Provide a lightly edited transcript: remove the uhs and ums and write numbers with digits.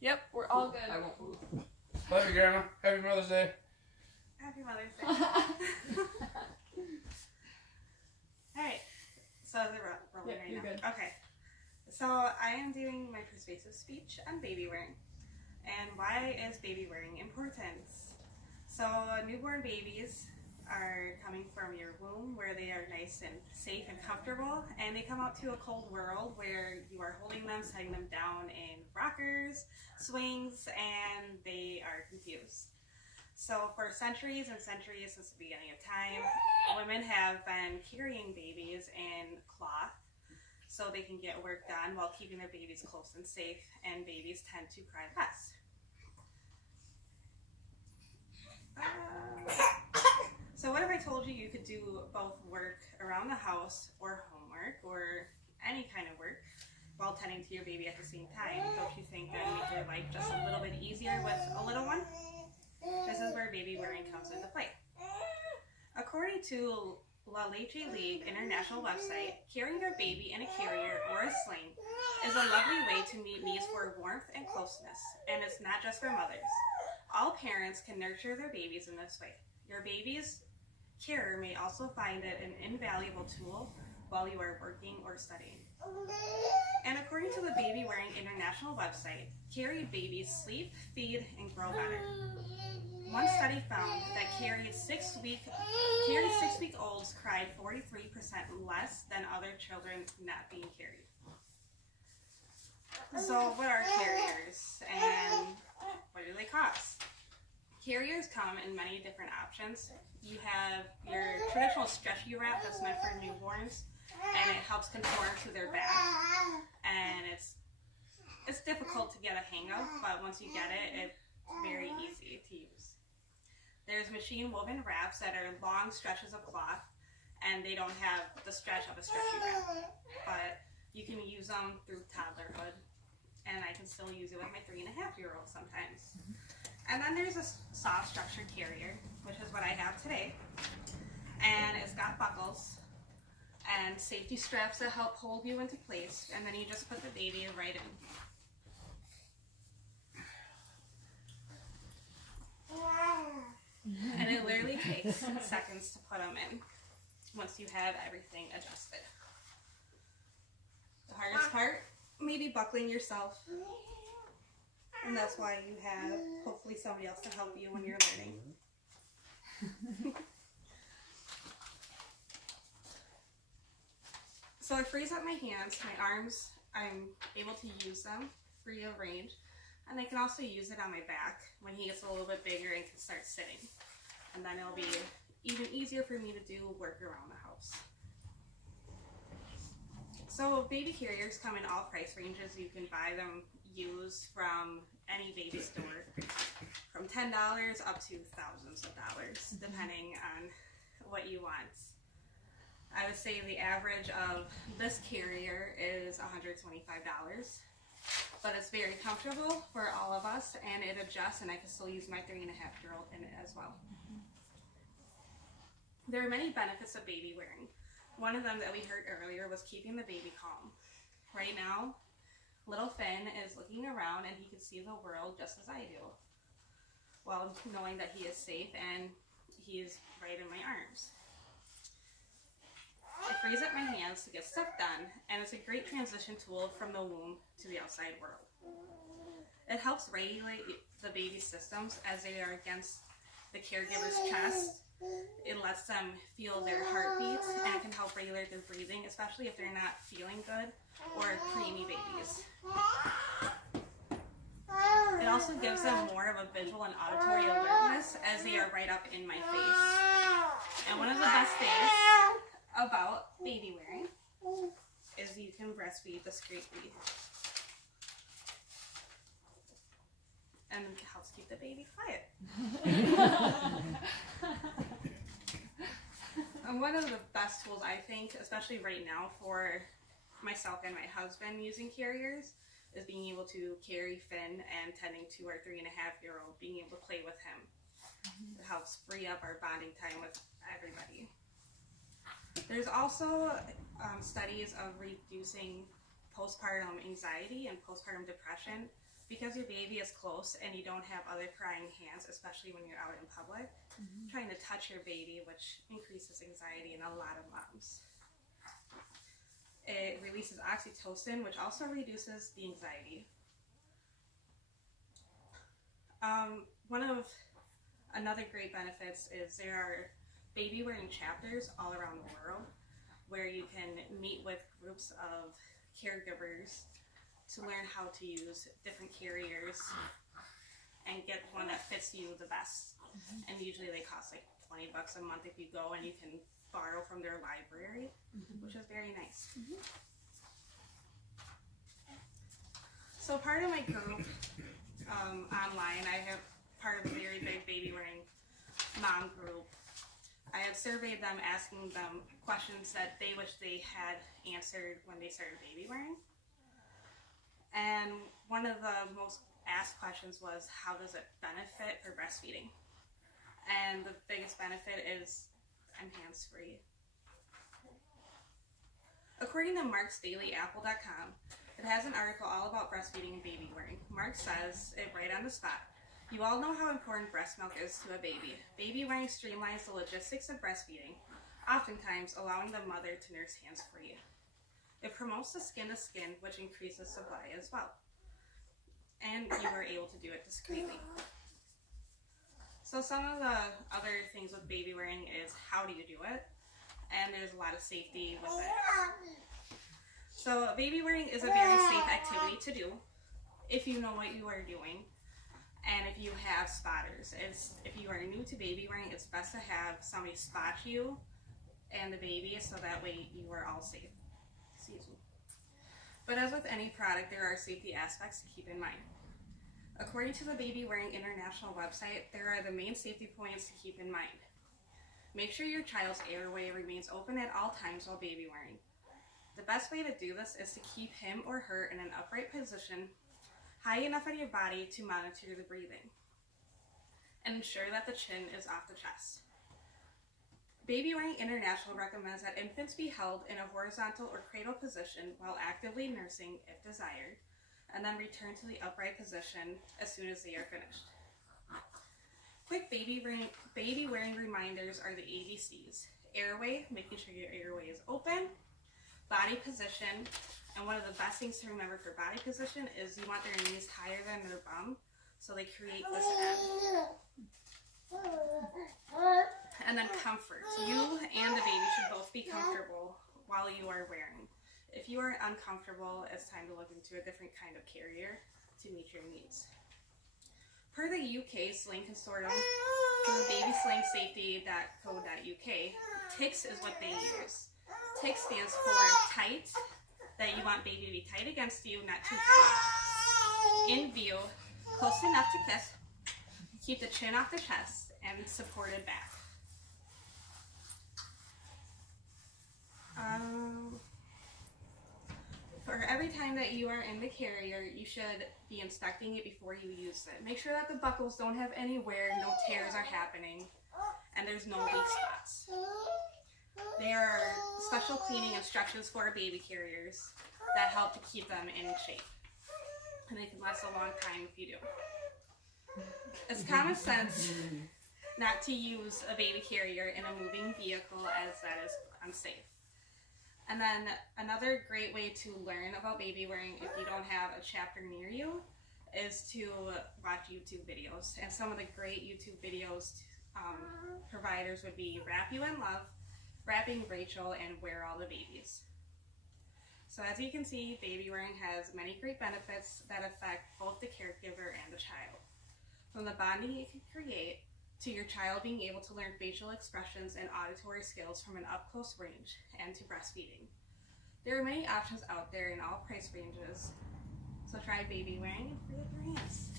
Yep, we're all good. I won't move. Love you, Grandma. Happy Mother's Day. Happy Mother's Day. Alright, so is it rolling right you're now? good. Okay, so I am doing my persuasive speech on baby wearing. And why is baby wearing important? So newborn babies are coming from your womb where they are nice and safe and comfortable, and they come out to a cold world where you are holding them, setting them down in rockers, swings, and they are confused. So for centuries and centuries, since the beginning of time, women have been carrying babies in cloth so they can get work done while keeping their babies close and safe, and babies tend to cry less. So what if I told you you could do both work around the house or homework or any kind of work while tending to your baby at the same time? Don't you think that would make your life just a little bit easier with a little one? This is where baby wearing comes into play. According to La Leche League International website, carrying your baby in a carrier or a sling is a lovely way to meet needs for warmth and closeness, and it's not just for mothers. All parents can nurture their babies in this way. Your baby's carer may also find it an invaluable tool while you are working or studying. And according to the Baby Wearing International website, carried babies sleep, feed, and grow better. One study found that carried six-week-olds cried 43% less than other children not being carried. So what are carriers and what do they cost? Carriers come in many different options. You have your traditional stretchy wrap that's meant for newborns, and it helps conform to their back. And it's difficult to get a hang of, but once you get it, it's very easy to use. There's machine woven wraps that are long stretches of cloth, and they don't have the stretch of a stretchy wrap, but you can use them through toddlerhood, and I can still use it with my 3.5-year-old sometimes. And then there's a soft structured carrier, which is what I have today, and it's got buckles and safety straps that help hold you into place, and then you just put the baby right in. And it literally takes seconds to put them in once you have everything adjusted. The hardest part, maybe buckling yourself, and that's why you have hopefully somebody else to help you when you're learning. So it frees up my hands, my arms, I'm able to use them free of range, and I can also use it on my back when he gets a little bit bigger and can start sitting. And then it'll be even easier for me to do work around the house. So baby carriers come in all price ranges. You can buy them used from any baby store, from $10 up to thousands of dollars, depending on what you want. I would say the average of this carrier is $125, but it's very comfortable for all of us, and it adjusts, and I can still use my 3.5-year-old in it as well. There are many benefits of baby wearing. One of them that we heard earlier was keeping the baby calm. Right now, little Finn is looking around and he can see the world just as I do, while knowing that he is safe and he is right in my arms. It frees up my hands to get stuff done, and it's a great transition tool from the womb to the outside world. It helps regulate the baby's systems as they are against the caregiver's chest. It lets them feel their heartbeat, and it can help regulate their breathing, especially if they're not feeling good or preemie babies. It also gives them more of a visual and auditory alertness as they are right up in my face. And one of the best things about baby wearing is you can breastfeed discreetly. And it helps keep the baby quiet. And one of the best tools, I think, especially right now for myself and my husband using carriers, is being able to carry Finn and tending to our 3.5-year-old, being able to play with him. It helps free up our bonding time with everybody. There's also studies of reducing postpartum anxiety and postpartum depression because your baby is close and you don't have other crying hands, especially when you're out in public, trying to touch your baby, which increases anxiety in a lot of moms. It releases oxytocin, which also reduces the anxiety. Another great benefits is there are baby wearing chapters all around the world where you can meet with groups of caregivers to learn how to use different carriers and get one that fits you the best. And usually they cost like $20 a month if you go, and you can borrow from their library, which is very nice. So part of my group online, I have part of a very big baby wearing mom group. I have surveyed them, asking them questions that they wish they had answered when they started baby wearing. And one of the most asked questions was, how does it benefit for breastfeeding? And the biggest benefit is I'm hands-free. According to marksdailyapple.com, it has an article all about breastfeeding and baby wearing. Mark says it right on the spot. You all know how important breast milk is to a baby. Baby wearing streamlines the logistics of breastfeeding, oftentimes allowing the mother to nurse hands-free. It promotes the skin-to-skin, which increases supply as well. And you are able to do it discreetly. So some of the other things with baby wearing is, how do you do it? And there's a lot of safety with it. So baby wearing is a very safe activity to do if you know what you are doing. And if you have spotters. If you are new to baby wearing, it's best to have somebody spot you and the baby, so that way you are all safe. Excuse me. But as with any product, there are safety aspects to keep in mind. According to the Baby Wearing International website, there are the main safety points to keep in mind. Make sure your child's airway remains open at all times while baby wearing. The best way to do this is to keep him or her in an upright position, high enough on your body to monitor the breathing, and ensure that the chin is off the chest. Baby Wearing International recommends that infants be held in a horizontal or cradle position while actively nursing if desired, and then return to the upright position as soon as they are finished. Quick baby wearing reminders are the ABCs. Airway, making sure your airway is open. Body position, and one of the best things to remember for body position is you want their knees higher than their bum, so they create this end. And then comfort. You and the baby should both be comfortable while you are wearing. If you are uncomfortable, it's time to look into a different kind of carrier to meet your needs. Per the UK Sling Consortium, babyslangsafety.co.uk, TICS is what they use. TICS stands for tight, that you want baby to be tight against you, not too tight. In view, close enough to kiss, keep the chin off the chest, and supported back. For every time that you are in the carrier, you should be inspecting it before you use it. Make sure that the buckles don't have any wear, no tears are happening, and there's no leak spots. There are special cleaning instructions for baby carriers that help to keep them in shape. And they can last a long time if you do. It's common sense not to use a baby carrier in a moving vehicle, as that is unsafe. And then another great way to learn about baby wearing if you don't have a chapter near you is to watch YouTube videos. And some of the great YouTube videos providers would be Wrap You in Love, Wrapping Rachel, and Wear All the Babies. So as you can see, baby wearing has many great benefits that affect both the caregiver and the child. From the bonding you can create, to your child being able to learn facial expressions and auditory skills from an up-close range, and to breastfeeding. There are many options out there in all price ranges, so try baby wearing and free up your hands.